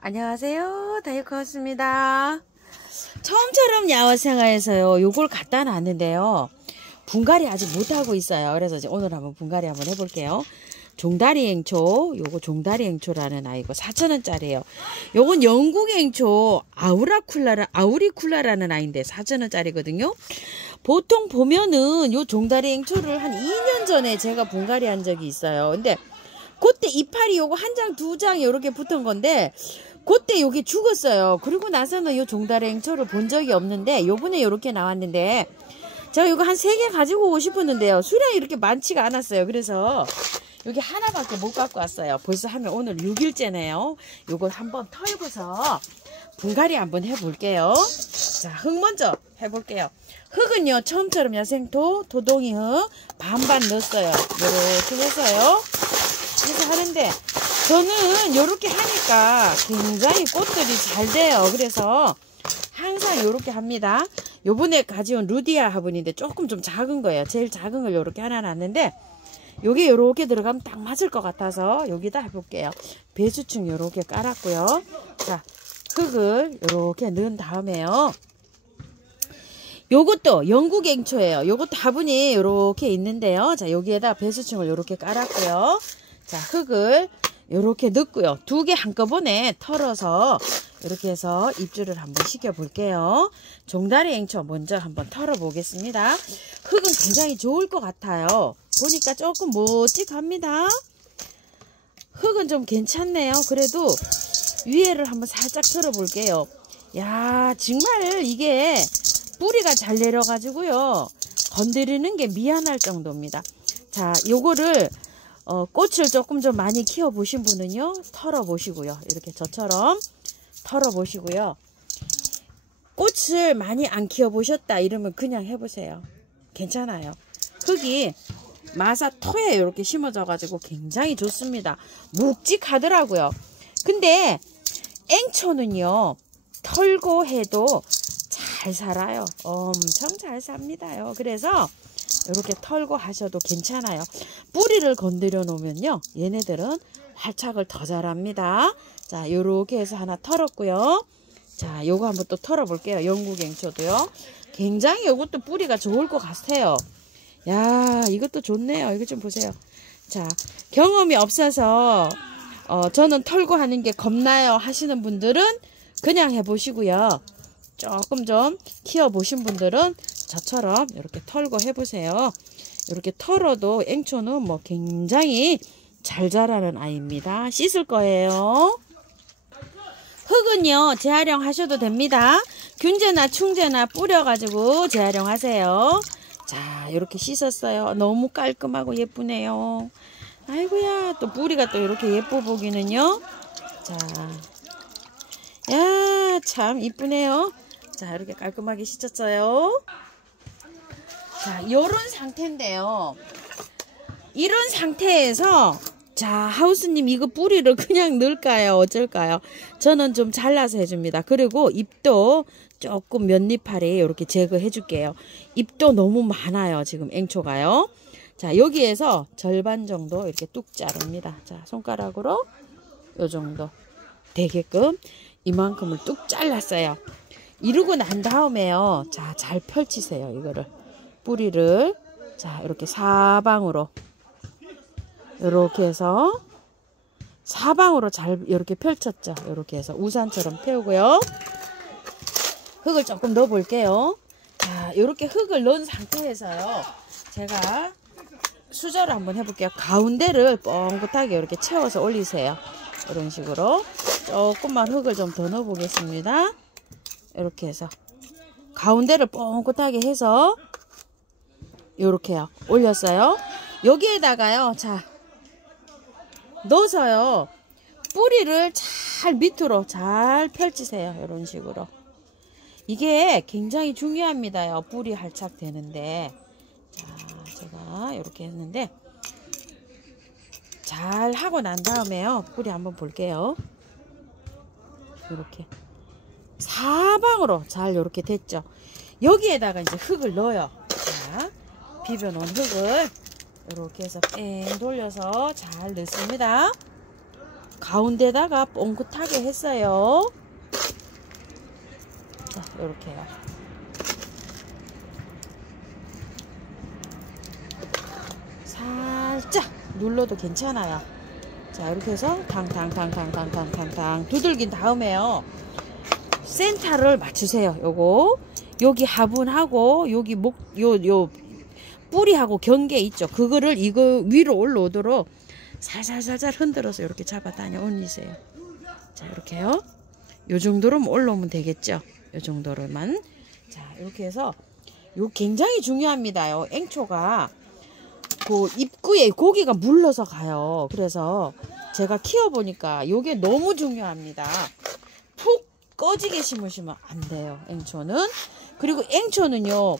안녕하세요, 다이어트였습니다. 처음처럼 야외생활에서요 요걸 갖다 놨는데요 분갈이 아직 못하고 있어요. 그래서 이제 오늘 한번 분갈이 한번 해볼게요. 종다리앵초, 요거 종다리앵초라는 아이고 4,000원짜리예요. 요건 영국앵초 아우리쿨라라는 아이인데 4,000원짜리거든요. 보통 보면은 요 종다리앵초를 한 2년 전에 제가 분갈이 한 적이 있어요. 근데 그때 이파리 요거 한 장, 두 장 요렇게 붙은 건데 그때 요게 죽었어요. 그리고 나서는 요 종다리앵초를 본 적이 없는데 요번에 요렇게 나왔는데 제가 요거 한 3개 가지고 오고 싶었는데요. 수량이 이렇게 많지가 않았어요. 그래서 여기 하나밖에 못 갖고 왔어요. 벌써 하면 오늘 6일째네요. 요걸 한번 털고서 분갈이 한번 해볼게요. 자, 흙 먼저 해볼게요. 흙은요, 처음처럼 야생토, 도동이 흙 반반 넣었어요. 요렇게 해서요. 그래서 하는데 저는 요렇게 하니까 굉장히 꽃들이 잘 돼요. 그래서 항상 요렇게 합니다. 요번에 가져온 루디아 화분인데 조금 좀 작은 거예요. 제일 작은 걸 요렇게 하나 놨는데 요게 요렇게 들어가면 딱 맞을 것 같아서 여기다 해볼게요. 배수층 요렇게 깔았고요. 자, 흙을 요렇게 넣은 다음에요. 요것도 영국앵초예요. 요것도 화분이 요렇게 있는데요. 자, 여기에다 배수층을 요렇게 깔았고요. 자, 흙을 요렇게 넣고요. 2개 한꺼번에 털어서 이렇게 해서 입주를 한번 시켜 볼게요. 종다리앵초 먼저 한번 털어 보겠습니다. 흙은 굉장히 좋을 것 같아요. 보니까 조금 묵직합니다. 흙은 좀 괜찮네요. 그래도 위에를 한번 살짝 털어 볼게요. 야, 정말 이게 뿌리가 잘 내려가지고요. 건드리는 게 미안할 정도입니다. 자, 요거를 꽃을 조금 좀 많이 키워 보신 분은요, 털어 보시고요. 이렇게 저처럼 털어 보시고요. 꽃을 많이 안 키워 보셨다 이러면 그냥 해보세요. 괜찮아요. 흙이 마사토에 이렇게 심어져 가지고 굉장히 좋습니다. 묵직하더라고요. 근데 앵초는요, 털고 해도 잘 살아요. 엄청 잘 삽니다요. 그래서 이렇게 털고 하셔도 괜찮아요. 뿌리를 건드려 놓으면요, 얘네들은 활착을 더 잘합니다. 자, 요렇게 해서 하나 털었고요. 자, 요거 한번 또 털어 볼게요. 영국앵초도요. 굉장히 요것도 뿌리가 좋을 것 같아요. 야, 이것도 좋네요. 이거 좀 보세요. 자, 경험이 없어서 저는 털고 하는 게 겁나요 하시는 분들은 그냥 해보시고요. 조금 좀 키워보신 분들은 저처럼 이렇게 털고 해보세요. 이렇게 털어도 앵초는 뭐 굉장히 잘 자라는 아이입니다. 씻을 거예요. 흙은요, 재활용하셔도 됩니다. 균제나 충제나 뿌려가지고 재활용하세요. 자, 이렇게 씻었어요. 너무 깔끔하고 예쁘네요. 아이고야, 또 뿌리가 또 이렇게 예뻐 보기는요. 자, 야, 참 이쁘네요. 자, 이렇게 깔끔하게 씻었어요. 자, 요런 상태인데요. 이런 상태에서 자, 하우스님 이거 뿌리를 그냥 넣을까요? 어쩔까요? 저는 좀 잘라서 해줍니다. 그리고 잎도 조금 몇잎알이 이렇게 제거해 줄게요. 잎도 너무 많아요. 지금 앵초가요. 자, 여기에서 절반 정도 이렇게 뚝 자릅니다. 자, 손가락으로 요 정도 되게끔 이만큼을 뚝 잘랐어요. 이러고 난 다음에요. 자, 잘 펼치세요. 이거를. 뿌리를. 자, 이렇게 사방으로. 이렇게 해서 사방으로 잘 이렇게 펼쳤죠. 이렇게 해서 우산처럼 펴고요. 흙을 조금 넣어 볼게요. 자, 이렇게 흙을 넣은 상태에서요. 제가 수저를 한번 해볼게요. 가운데를 뻥긋하게 이렇게 채워서 올리세요. 이런 식으로. 조금만 흙을 좀 더 넣어 보겠습니다. 이렇게 해서 가운데를 뻥긋하게 해서 이렇게요. 올렸어요. 여기에다가요. 자, 넣어서요. 뿌리를 잘 밑으로 잘 펼치세요. 이런 식으로. 이게 굉장히 중요합니다요. 뿌리 활착되는데. 자, 제가 이렇게 했는데 잘 하고 난 다음에요. 뿌리 한번 볼게요. 이렇게 사방으로 잘 이렇게 됐죠. 여기에다가 이제 흙을 넣어요. 자, 비벼놓은 흙을 이렇게 해서 뺑 돌려서 잘 넣습니다. 가운데다가 뻥긋하게 했어요. 자, 요렇게요. 살짝 눌러도 괜찮아요. 자, 이렇게 해서 탕탕탕탕탕탕탕탕 두들긴 다음에요. 센터를 맞추세요. 요거 여기 화분하고 여기 요 뿌리하고 경계 있죠. 그거를 이거 위로 올라오도록 살살살살 흔들어서 이렇게 잡아 다녀 올리세요. 자, 이렇게요. 요 정도로 올라오면 되겠죠. 요 정도로만. 자, 이렇게 해서 요 굉장히 중요합니다요. 앵초가 그 입구에 고기가 물러서 가요. 그래서 제가 키워보니까 요게 너무 중요합니다. 푹 꺼지게 심으시면 안 돼요. 앵초는. 그리고 앵초는요,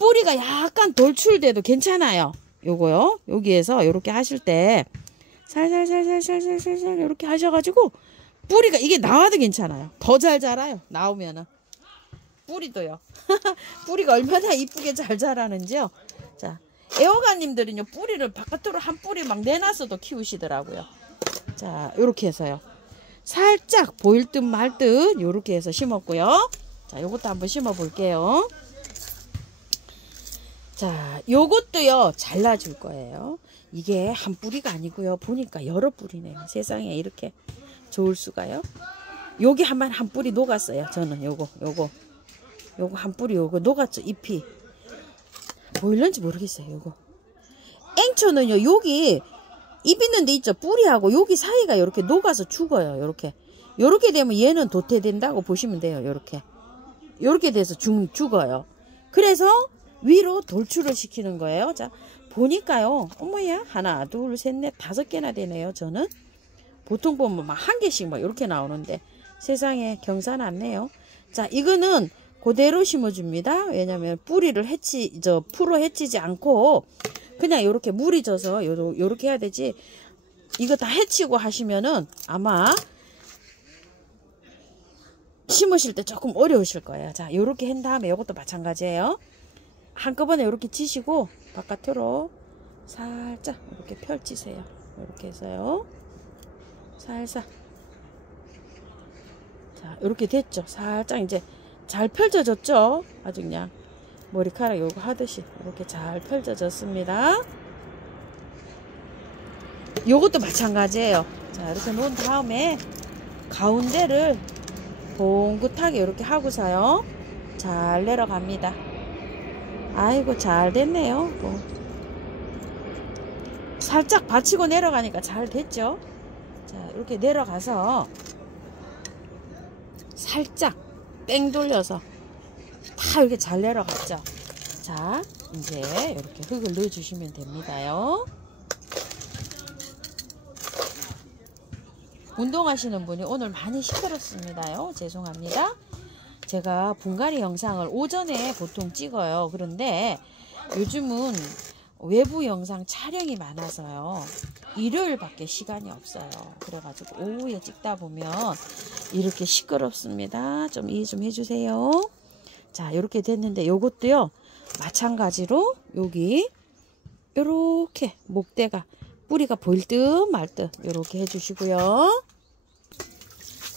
뿌리가 약간 돌출돼도 괜찮아요. 요거요. 여기에서 요렇게 하실 때 살살살살살살살 이렇게 하셔가지고 뿌리가 이게 나와도 괜찮아요. 더 잘 자라요. 나오면은 뿌리도요. 뿌리가 얼마나 이쁘게 잘 자라는지요. 자, 애호가님들은요 뿌리를 바깥으로 한 뿌리 막 내놨어도 키우시더라고요. 자, 요렇게 해서요. 살짝 보일 듯 말 듯 요렇게 해서 심었고요. 자, 요것도 한번 심어 볼게요. 자, 요것도요 잘라줄 거예요. 이게 한 뿌리가 아니고요. 보니까 여러 뿌리네요. 세상에 이렇게 좋을 수가요. 여기 한 뿌리 녹았어요. 저는 요거 한 뿌리 요거 녹았죠. 잎이 보일런지 모르겠어요. 요거 앵초는요 여기 잎 있는 데 있죠. 뿌리하고 여기 사이가 이렇게 녹아서 죽어요. 요렇게 되면 얘는 도태된다고 보시면 돼요. 요렇게 돼서 죽어요. 그래서 위로 돌출을 시키는 거예요. 자, 보니까요. 어머야, 하나, 둘, 셋, 넷, 5개나 되네요. 저는 보통 보면 막 1개씩 막 이렇게 나오는데 세상에 경사났네요. 자, 이거는 그대로 심어줍니다. 왜냐면 뿌리를 풀어 헤치지 않고 그냥 요렇게 물이 져서 요렇게 해야 되지. 이거 다 헤치고 하시면은 아마 심으실 때 조금 어려우실 거예요. 자, 요렇게 한 다음에 요것도 마찬가지예요. 한꺼번에 이렇게 치시고 바깥으로 살짝 이렇게 펼치세요. 이렇게 해서요. 살살. 자, 이렇게 됐죠. 살짝 이제 잘 펼쳐졌죠. 아주 그냥 머리카락 요거 하듯이 이렇게 잘 펼쳐졌습니다. 요것도 마찬가지예요. 자, 이렇게 놓은 다음에 가운데를 봉긋하게 이렇게 하고서요. 잘 내려갑니다. 아이고 잘 됐네요. 살짝 받치고 내려가니까 잘 됐죠. 자, 이렇게 내려가서 살짝 뺑 돌려서 다 이렇게 잘 내려갔죠. 자, 이제 이렇게 흙을 넣어주시면 됩니다요. 운동하시는 분이 오늘 많이 시끄럽습니다요. 죄송합니다. 제가 분갈이 영상을 오전에 보통 찍어요. 그런데 요즘은 외부 영상 촬영이 많아서요. 일요일밖에 시간이 없어요. 그래가지고 오후에 찍다 보면 이렇게 시끄럽습니다. 좀 이해 좀 해주세요. 자, 이렇게 됐는데 요것도요. 마찬가지로 여기 요렇게 목대가 뿌리가 보일 듯 말 듯 요렇게 해주시고요.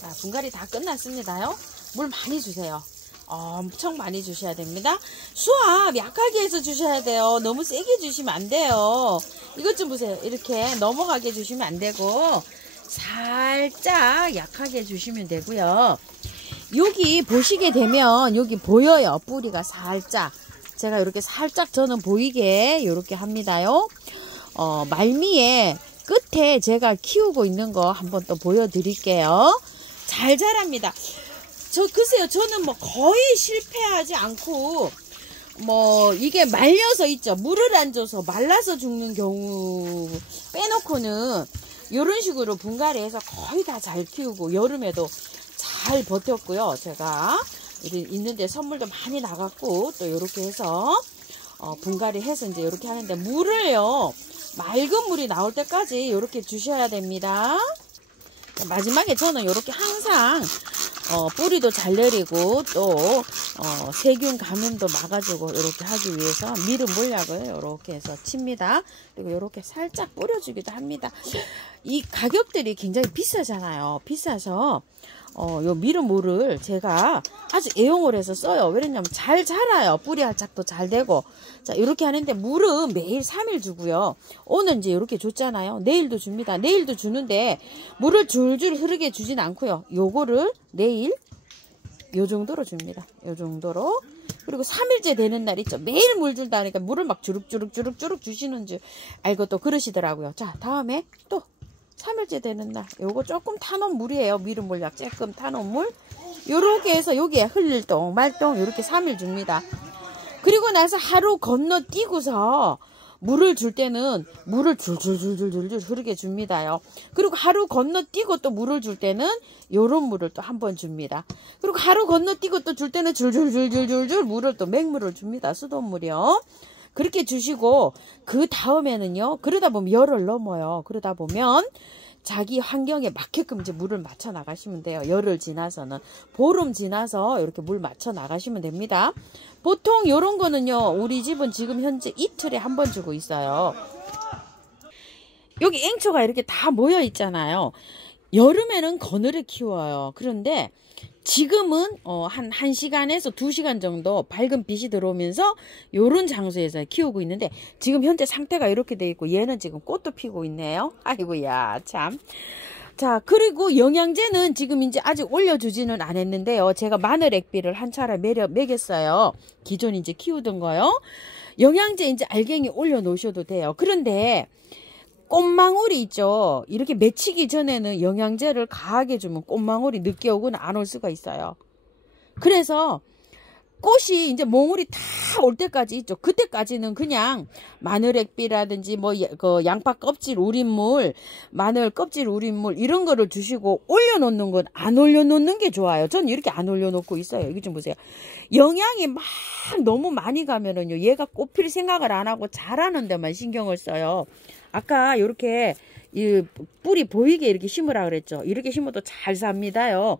자, 분갈이 다 끝났습니다요. 물 많이 주세요. 엄청 많이 주셔야 됩니다. 수압 약하게 해서 주셔야 돼요. 너무 세게 주시면 안 돼요. 이것 좀 보세요. 이렇게 넘어가게 주시면 안 되고 살짝 약하게 주시면 되고요. 여기 보시게 되면 여기 보여요. 뿌리가 살짝. 제가 이렇게 살짝 저는 보이게 이렇게 합니다요. 말미에 끝에 제가 키우고 있는 거 한번 또 보여드릴게요. 잘 자랍니다. 글쎄요, 저는 뭐 거의 실패하지 않고, 이게 말려서 있죠. 물을 안 줘서 말라서 죽는 경우 빼놓고는, 이런 식으로 분갈이해서 거의 다 잘 키우고, 여름에도 잘 버텼고요. 제가, 있는데 선물도 많이 나갔고, 또 이렇게 해서, 분갈이 해서 이제 이렇게 하는데, 물을요, 맑은 물이 나올 때까지 이렇게 주셔야 됩니다. 마지막에 저는 이렇게 항상 뿌리도 잘 내리고 또 세균 감염도 막아주고 이렇게 하기 위해서 미름 물약을 이렇게 해서 칩니다. 그리고 이렇게 살짝 뿌려주기도 합니다. 이 가격들이 굉장히 비싸잖아요. 비싸서 요 미름물을 제가 아주 애용을 해서 써요. 왜냐면 잘 자라요. 뿌리 활착도 잘 되고. 자, 이렇게 하는데 물은 매일 3일 주고요. 오늘 이제 이렇게 줬잖아요. 내일도 줍니다. 내일도 주는데 물을 줄줄 흐르게 주진 않고요. 요거를 내일 요 정도로 줍니다. 요 정도로. 그리고 3일째 되는 날 있죠. 매일 물 준다 하니까 물을 막 주룩주룩 주시는 줄 알고 또 그러시더라고요. 자, 다음에 또 3일째 되는 날 요거 조금 타놓은 물이에요. 미름물약 조금 타놓은 물 요렇게 해서 여기에 흘릴동 말동 요렇게 3일 줍니다. 그리고 나서 하루 건너뛰고서 물을 줄 때는 물을 줄줄줄줄줄 흐르게 줍니다요. 그리고 하루 건너뛰고 또 물을 줄 때는 요런 물을 또 한 번 줍니다. 그리고 하루 건너뛰고 또 줄 때는 줄줄줄줄줄 물을 또 맹물을 줍니다. 수돗물이요. 그렇게 주시고 그 다음에는요. 그러다 보면 열흘 넘어요. 그러다 보면 자기 환경에 맞게끔 이제 물을 맞춰 나가시면 돼요. 열흘 지나서는. 보름 지나서 이렇게 물 맞춰 나가시면 됩니다. 보통 요런 거는요. 우리 집은 지금 현재 이틀에 한 번 주고 있어요. 여기 앵초가 이렇게 다 모여 있잖아요. 여름에는 거늘에 키워요. 그런데 지금은 한 1시간에서 2시간 정도 밝은 빛이 들어오면서 요런 장소에서 키우고 있는데 지금 현재 상태가 이렇게 돼 있고 얘는 지금 꽃도 피고 있네요. 아이고야 참. 자, 그리고 영양제는 지금 이제 아직 올려주지는 않았는데요. 제가 마늘 액비를 한 차례 먹였어요. 기존 이제 키우던 거요. 영양제 이제 알갱이 올려 놓으셔도 돼요. 그런데 꽃망울이 있죠. 이렇게 맺히기 전에는 영양제를 가하게 주면 꽃망울이 늦게 오거나 안 올 수가 있어요. 그래서 꽃이 이제 몽울이 다 올 때까지 있죠. 그때까지는 그냥 마늘 액비라든지 뭐 그 양파 껍질 우린물, 마늘 껍질 우린물 이런 거를 주시고 올려놓는 건 안 올려놓는 게 좋아요. 전 이렇게 안 올려놓고 있어요. 여기 좀 보세요. 영양이 막 너무 많이 가면은요. 얘가 꽃필 생각을 안 하고 자라는 데만 신경을 써요. 아까 이렇게 이 뿌리 보이게 이렇게 심으라 그랬죠. 이렇게 심어도 잘 삽니다요.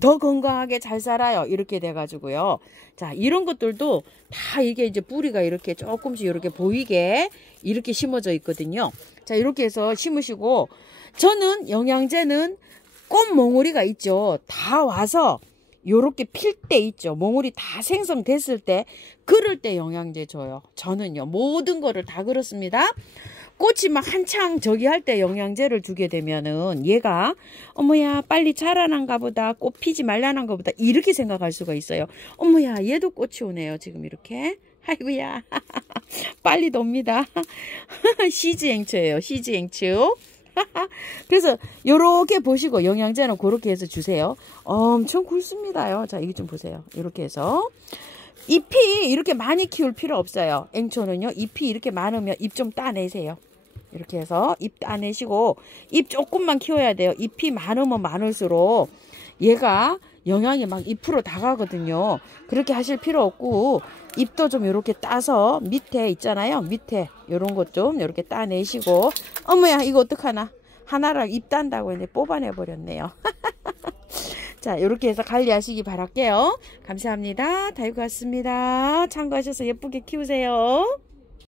더 건강하게 잘 살아요. 이렇게 돼가지고요. 자, 이런 것들도 다 이게 이제 뿌리가 이렇게 조금씩 이렇게 보이게 이렇게 심어져 있거든요. 자, 이렇게 해서 심으시고 저는 영양제는 꽃 몽우리가 있죠. 다 와서 요렇게 필 때 있죠. 몽울이 다 생성됐을 때 그럴 때 영양제 줘요. 저는요. 모든 거를 다 그렇습니다. 꽃이 막 한창 저기 할 때 영양제를 주게 되면은 얘가 어머야 빨리 자라난가 보다 꽃 피지 말라난가 보다 이렇게 생각할 수가 있어요. 어머야 얘도 꽃이 오네요. 지금 이렇게. 아이고야 빨리 돕니다. 시즈앵초예요. 시즈앵초. 그래서 요렇게 보시고 영양제는 그렇게 해서 주세요. 엄청 굵습니다요. 자, 이거 좀 보세요. 이렇게 해서 잎이 이렇게 많이 키울 필요 없어요. 앵초는요. 잎이 이렇게 많으면 잎 좀 따내세요. 이렇게 해서 잎 따내시고 잎 조금만 키워야 돼요. 잎이 많으면 많을수록 얘가 영양이 막 잎으로 다 가거든요. 그렇게 하실 필요 없고 잎도 좀 이렇게 따서 밑에 있잖아요. 밑에 이런 것 좀 이렇게 따내시고 어머야 이거 어떡하나. 하나랑 잎 딴다고 이제 뽑아내 버렸네요. 자, 이렇게 해서 관리하시기 바랄게요. 감사합니다. 다육이었습니다. 참고하셔서 예쁘게 키우세요.